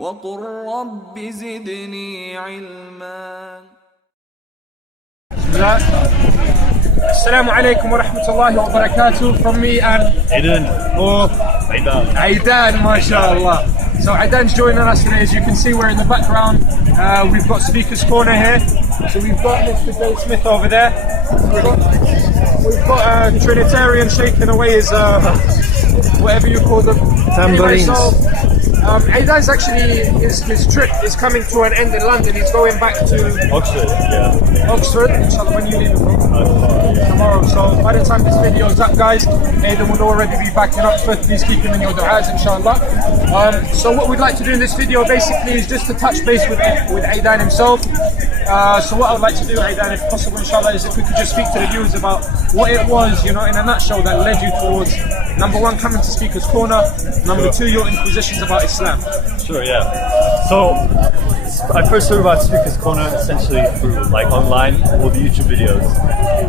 وقل رب زدني علما. Assalamu alaikum wa rahmatullahi wa barakatuh from me and Aidan. Aidan, mashallah. So Aidan's joining us today. As you can see, we're in the background. We've got Speaker's Corner here. So we've got Mr. Joe Smith over there. We've got Trinitarian shaking away his, whatever you call them. Tambourines. Aidan's actually, his trip is coming to an end in London. He's going back to Oxford, inshallah, when you leave tomorrow. So by the time this video is up, guys, Aidan will already be back in Oxford. Please keep him in your du'as, inshallah. So what we'd like to do in this video basically is just to touch base with Aidan himself. So what I'd like to do, Aidan, if possible, inshallah, is if we could just speak to the viewers about what it was, you know, in a nutshell, that led you towards, number one, coming to Speaker's Corner, number two, your inquisitions about Islam. Sure, yeah. So I first heard about Speaker's Corner essentially through like online, all the YouTube videos.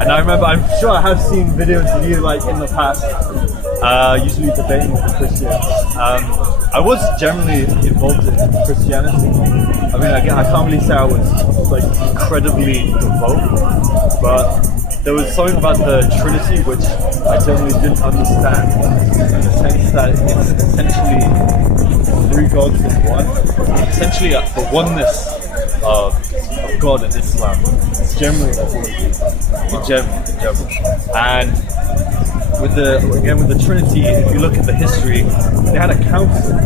And I remember, I'm sure I have seen videos of you like in the past, usually debating with Christians. I was generally involved in Christianity. I mean, again, I can't really say I was like incredibly involved, but there was something about the Trinity which I generally didn't understand, in the sense that it's essentially three gods in one. Essentially, the oneness of God in Islam is generally in general. And with the Trinity, if you look at the history, they had a council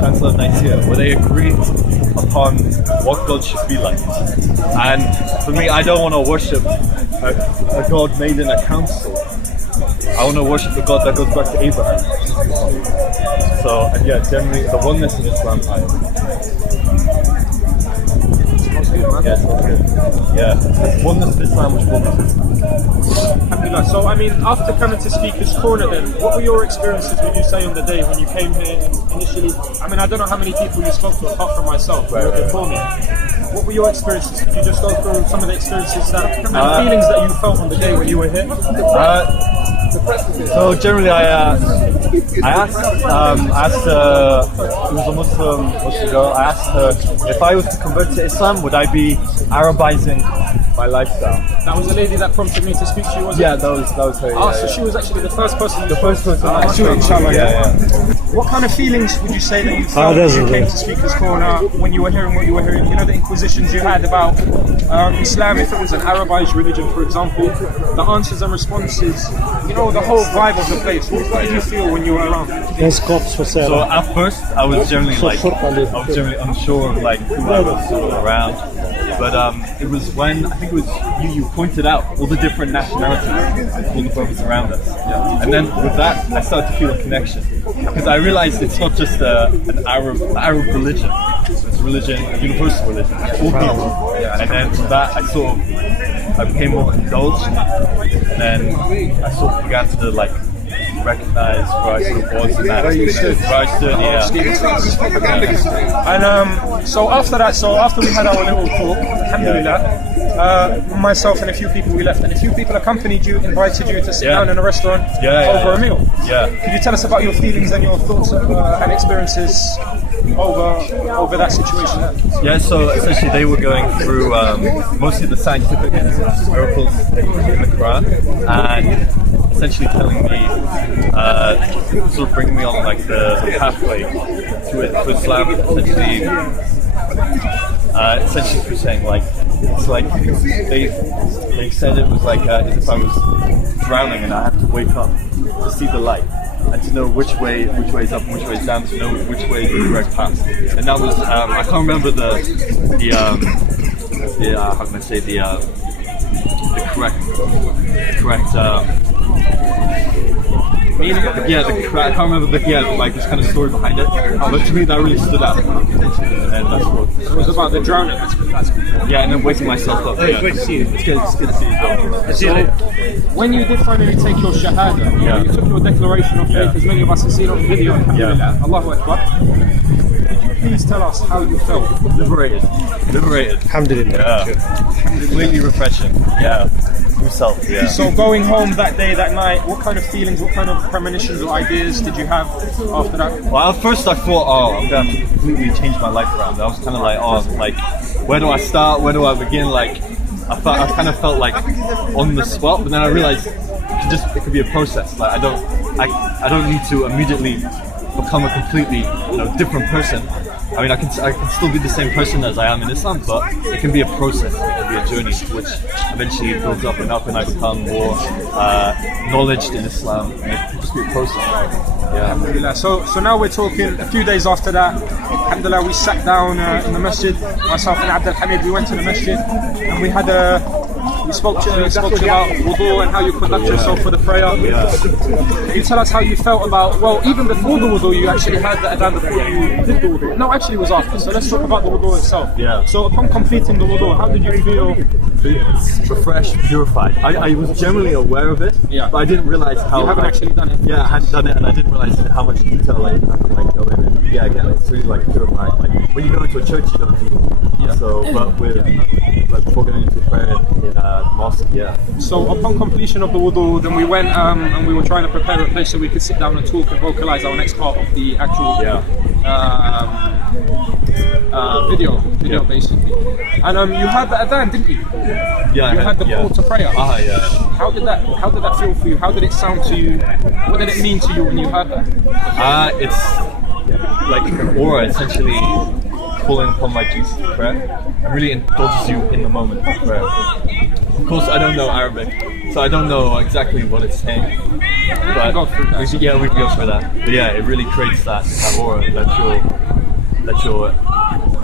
Council of Nicaea, where they agreed upon what God should be like. And for me, I don't want to worship a God made in a council. I want to worship a God that goes back to Abraham. So, and yeah, generally the oneness in Islam. Yeah, oneness of Islam, which oneness of Islam. Alhamdulillah. So, I mean, after coming to Speaker's Corner then, what were your experiences, would you say, on the day when you came here initially? I mean, I don't know how many people you spoke to apart from myself, before me. What were your experiences? Could you just go through some of the experiences and feelings that you felt on the day when you were here? So generally, I asked it was a Muslim girl. I asked her if I was to convert to Islam, would I be Arabizing my lifestyle? That was the lady that prompted me to speak to you, was it? Yeah, that was her. So she was actually the first person. Inshallah. Yeah. What kind of feelings would you say that you felt when you came to Speaker's Corner, when you were hearing what you were hearing? You know, the inquisitions you had about Islam, if it was an Arabized religion, for example, the answers and responses, you know, the whole vibe of the place. What did you feel when you were around? So at first, I was generally unsure of like who I was around. But it was when, I think it was you pointed out all the different nationalities, all the brothers around us. Yeah. And then with that, I started to feel a connection. Because I realized it's not just an Arab religion. It's a religion, a universal religion, all people. Yeah. And then from that, I became more indulged. And then I sort of began to like recognize where I sort of was in that. Where you stood, And so after we had our little talk, alhamdulillah, myself and a few people, we left, and a few people accompanied you, invited you to sit down in a restaurant over a meal. Yeah. Could you tell us about your feelings and your thoughts and experiences over that situation? Yeah, so essentially they were going through mostly the scientific miracles in the Quran, and essentially telling me, sort of bringing me on like the pathway to Islam. Essentially through saying like, it's like they said it was like as if I was drowning and I had to wake up to see the light and to know which way is up and which way is down, to know which way is the correct path. And that was I can't remember the how can I say the correct I can't remember like this kind of story behind it, but to me that really stood out. And that's what it was about, the drowning. Yeah, and then waking myself up. Yeah. It's good to see you. When you did finally take your shahada, you took your declaration of faith, as many of us have seen on video. Allahu Akbar. Could you please tell us how you felt? Liberated. Alhamdulillah. Yeah. Completely refreshing. Yeah. himself. Yeah. So going home that day, that night, what kind of feelings, what kind of premonitions or ideas did you have after that? Well, at first I thought, oh, I'm gonna have to completely change my life around. I was kind of like, oh, like, where do I start? Where do I begin? Like, I kind of felt like on the spot, but then I realized it could be a process. Like, I don't need to immediately become a completely different person. I mean, I can still be the same person as I am in Islam, but it can be a process. It can be a journey which eventually builds up, and I become more knowledged in Islam, and it can just be a process. Yeah. Alhamdulillah. So now we're talking a few days after that. Alhamdulillah, we sat down in the masjid. Myself and Abdul Hamid, we went to the masjid, and we spoke to you about wudu and how you conduct yourself for the prayer. Can you tell us how you felt about, well, even before the wudu, you actually had the adhan before you did the wudu? No, actually it was after. So let's talk about the wudu itself. Yeah. So upon completing the wudu, how did you feel? Refreshed, purified. I was generally aware of it, but I didn't realize how. You haven't actually done it. Yeah, I hadn't done it, and I didn't realize how much detail I had to go in. And again, it's really purified. Like when you go into a church, you don't do it. Yeah. So, but before going into prayer in mosque, So upon completion of the wudu, then we went and we were trying to prepare a place so we could sit down and talk and vocalize our next part of the actual video basically. And you had the adhan, didn't you? Yeah. You had the call to prayer. Yeah. How did that feel for you? How did it sound to you? What did it mean to you when you heard that? It's like an aura essentially pulling upon my Jesus prayer. It really indulges you in the moment of prayer. Of course, I don't know Arabic, so I don't know exactly what it's saying. But we can go through that. But yeah, it really creates that aura that you're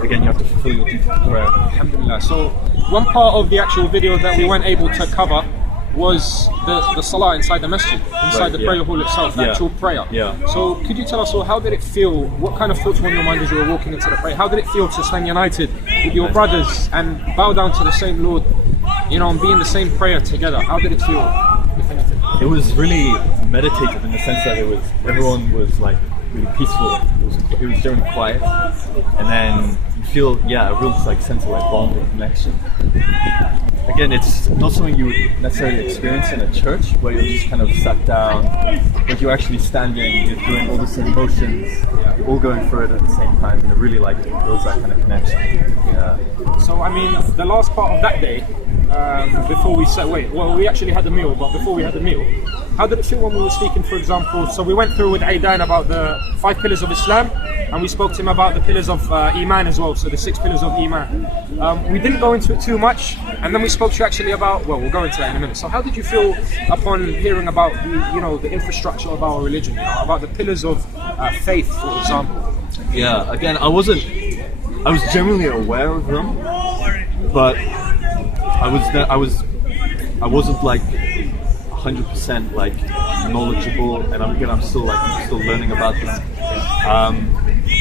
again, you have to fulfill your duty of prayer. Alhamdulillah. So one part of the actual video that we weren't able to cover was the salah inside the masjid, inside the prayer hall itself, the actual prayer. Yeah. So could you tell us, how did it feel? What kind of thoughts were in your mind as you were walking into the prayer? How did it feel to stand united with your brothers and bow down to the same Lord, and be in the same prayer together? How did it feel, if anything? It was really meditative in the sense that everyone was really peaceful. It was generally quiet, and then you feel a real sense of bond and connection. Again, it's not something you would necessarily experience in a church where you're just kind of sat down, but you're actually standing, you're doing all the same motions, you're all going through it at the same time, and it really builds that kind of connection. Yeah. So I mean, the last part of that day, before we we actually had the meal, but before we had the meal, how did it feel when we were speaking, for example? So we went through with Aidan about the 5 pillars of Islam, and we spoke to him about the pillars of Iman as well, so the 6 pillars of Iman. We didn't go into it too much, and then we spoke to you actually about, we'll go into that in a minute. So how did you feel upon hearing about the infrastructure of our religion, about the pillars of faith, for example? Yeah, again, I was generally aware of them, but I wasn't 100% knowledgeable, and I'm still learning about this.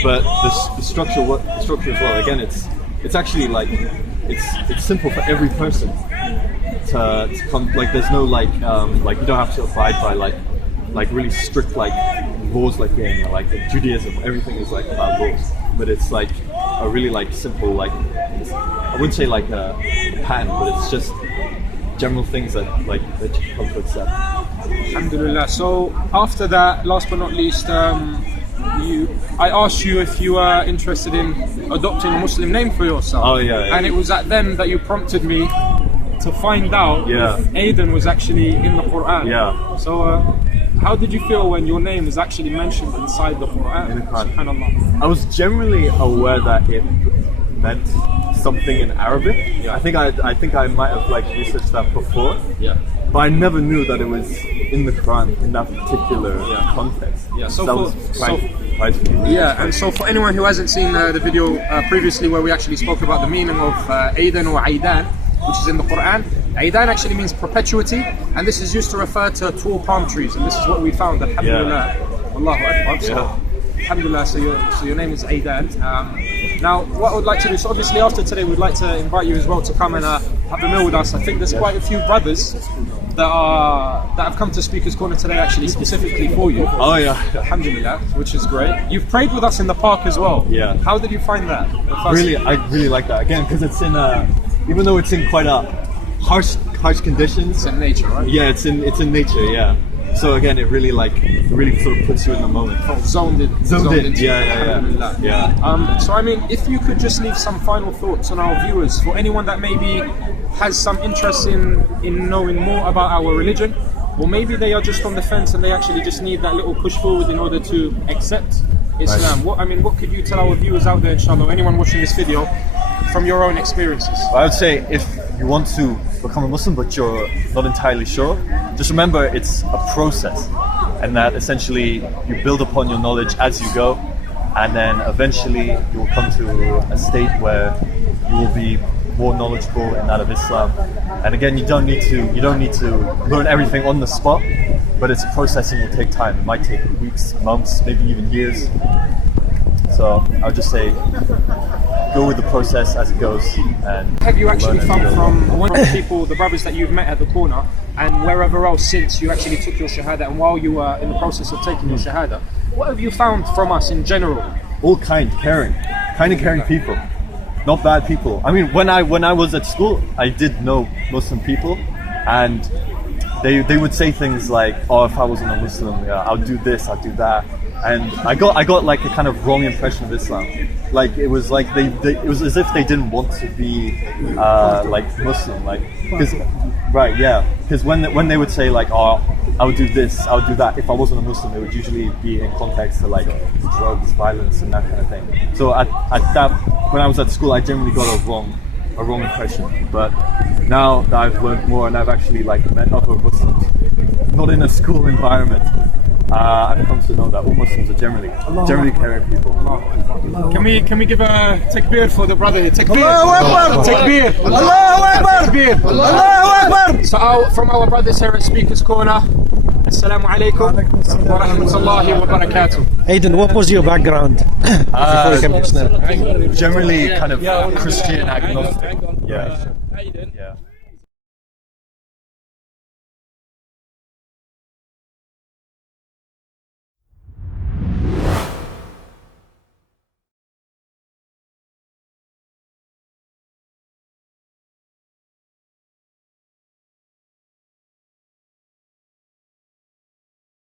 But the structure as well. Again, it's actually it's simple for every person to come. There's no you don't have to abide by really strict laws in Judaism. Everything is about laws, but it's a really simple I wouldn't say a pattern, but it's just general things that you come to accept. Alhamdulillah. So after that, last but not least, I asked you if you were interested in adopting a Muslim name for yourself. Oh yeah. And it was at then that you prompted me to find out if Aidan was actually in the Quran. Yeah. So how did you feel when your name is actually mentioned inside the Quran? In the Quran. SubhanAllah. I was generally aware that it meant something in Arabic. Yeah. I think I might have researched that before. Yeah. But I never knew that it was in the Quran in that particular context. Yeah. So and so for anyone who hasn't seen the video previously where we actually spoke about the meaning of Aidan or Aidan, which is in the Quran, Aidan actually means perpetuity, and this is used to refer to tall palm trees, and this is what we found. Alhamdulillah. Allahu Akbar. So, Alhamdulillah, so your name is Aidan. Now, what I would like to do, so obviously after today, we'd like to invite you as well to come and have a meal with us. I think there's quite a few brothers that have come to Speaker's Corner today actually specifically for you. Oh yeah. Alhamdulillah, which is great. You've prayed with us in the park as well. Yeah. How did you find that? I really like that. Again, because it's in even though it's in quite a harsh harsh conditions. It's in nature, right? Yeah, it's in nature. Yeah. So again, it really sort of puts you in the moment. Zoned in. Yeah. So I mean, if you could just leave some final thoughts on our viewers, for anyone that maybe has some interest in knowing more about our religion, or maybe they are just on the fence and they actually just need that little push forward in order to accept Islam. Right. What could you tell our viewers out there, inshallah, anyone watching this video, from your own experiences? I would say if you want to become a Muslim but you're not entirely sure, just remember it's a process, and that essentially you build upon your knowledge as you go, and then eventually you will come to a state where you will be more knowledgeable in that of Islam. And again, you don't need to learn everything on the spot, but it's a process and will take time. It might take weeks, months, maybe even years. So I would just say, go with the process as it goes. And have you actually learn found from one of the people, the brothers that you've met at the corner, and wherever else since you actually took your Shahada, and while you were in the process of taking your Shahada, what have you found from us in general? all caring people, not bad people. I mean, when I was at school, I did know Muslim people, and they would say things like, "Oh, if I wasn't a Muslim, yeah, I'll do this, I'll do that," and I got like a kind of wrong impression of Islam. Like it was like it was as if they didn't want to be like Muslim, like because when they would say like, "Oh, I would do this, I would do that," if I wasn't a Muslim, it would usually be in context to like drugs, violence, and that kind of thing. So at that, when I was at school, I generally got a wrong impression. But now that I've learned more and I've actually like met other Muslims, not in a school environment, I've come to know that all Muslims are generally caring people. Can we give a takbir for the brother here? Takbir! Allahu Akbar! Takbir! Allahu Akbar! Takbir! Allahu Akbar! So from our brothers here at Speaker's Corner, Assalamu alaikum wa rahmatullahi wa barakatuh. Aidan, what was your background before you came to Islam? Generally kind of Christian agnostic. Yeah.